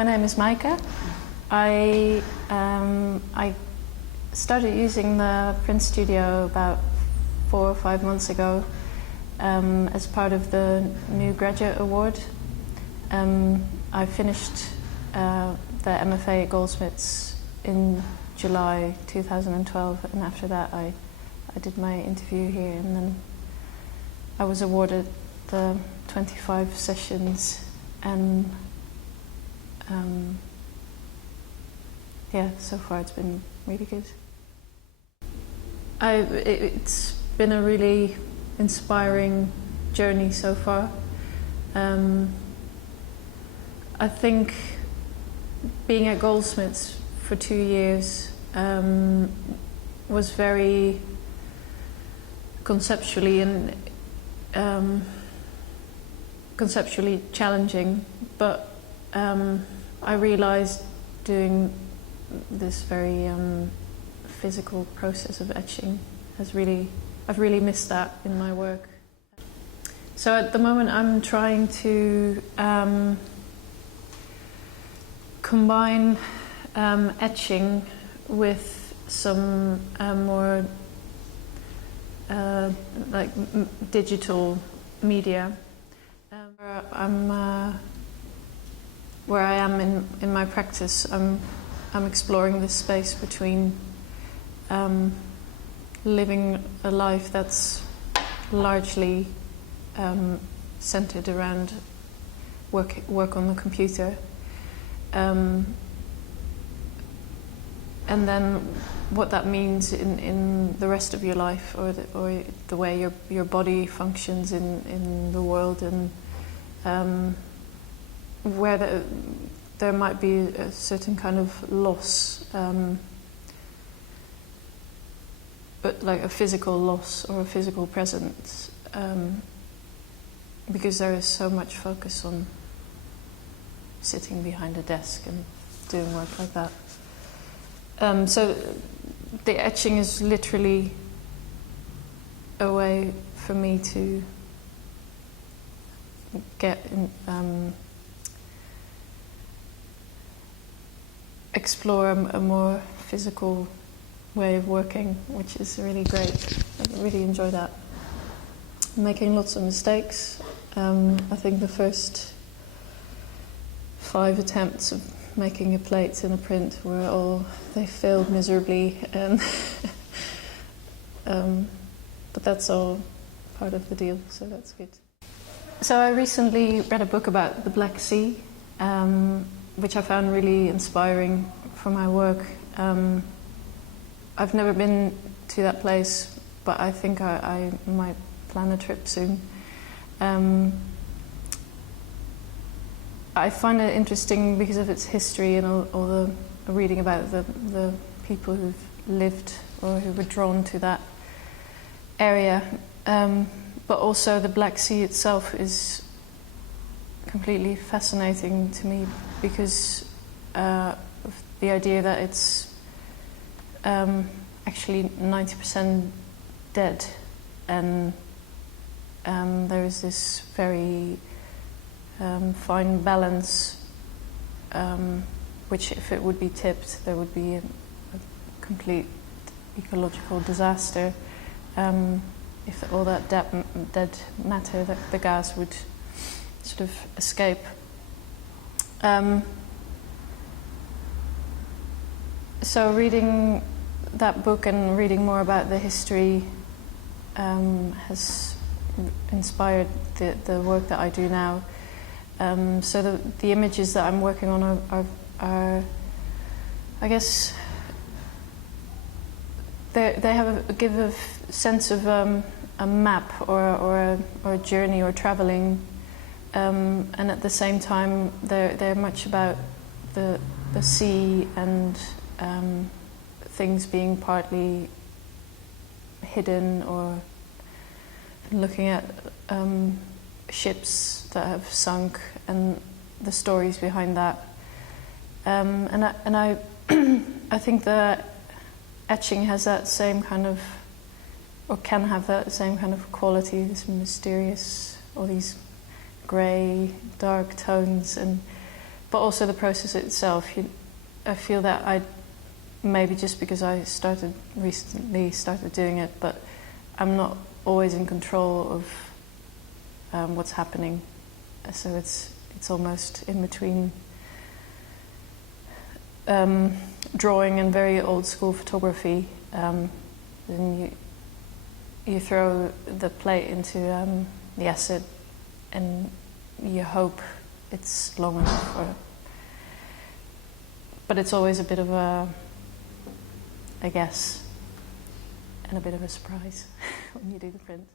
My name is Maaike. I started using the print studio about 4 or 5 months ago as part of the new graduate award. I finished the MFA at Goldsmiths in July 2012, and after that I did my interview here, and then I was awarded the 25 sessions, and yeah, so far it's been really good. It's been a really inspiring journey so far. I think being at Goldsmiths for 2 years was very conceptually challenging, but I realized doing this very physical process of etching I've really missed that in my work. So at the moment I'm trying to combine etching with some more like digital media. Where I am in my practice, I'm exploring this space between living a life that's largely centered around work on the computer, and then what that means in the rest of your life, or the way your body functions in the world, and where there might be a certain kind of loss, but like a physical loss or a physical presence, because there is so much focus on sitting behind a desk and doing work like that. So the etching is literally a way for me to get explore a more physical way of working, which is really great. I really enjoy that. I'm making lots of mistakes. I think the first 5 attempts of making a plate in a print they failed miserably, and but that's all part of the deal, so that's good. So I recently read a book about the Black Sea, which I found really inspiring for my work. I've never been to that place, but I think I might plan a trip soon. I find it interesting because of its history and all the reading about the people who've lived or who were drawn to that area. But also the Black Sea itself is completely fascinating to me because of the idea that it's actually 90% dead, and there is this very fine balance, which if it would be tipped, there would be a complete ecological disaster. If all that dead matter, the gas would sort of escape. So reading that book and reading more about the history has inspired the work that I do now. So the images that I'm working on are I guess, they give a sense of a map or a journey or traveling, and at the same time they're much about the sea and things being partly hidden, or looking at ships that have sunk and the stories behind that. And I I think that etching has that same kind of, or can have that same kind of quality, this mysterious, all these grey, dark tones, and but also the process itself. I feel that maybe just because I recently started doing it, but I'm not always in control of what's happening. So it's almost in between drawing and very old school photography. Then you throw the plate into the acid, and you hope it's long enough. But it's always a bit of a guess and a bit of a surprise when you do the print.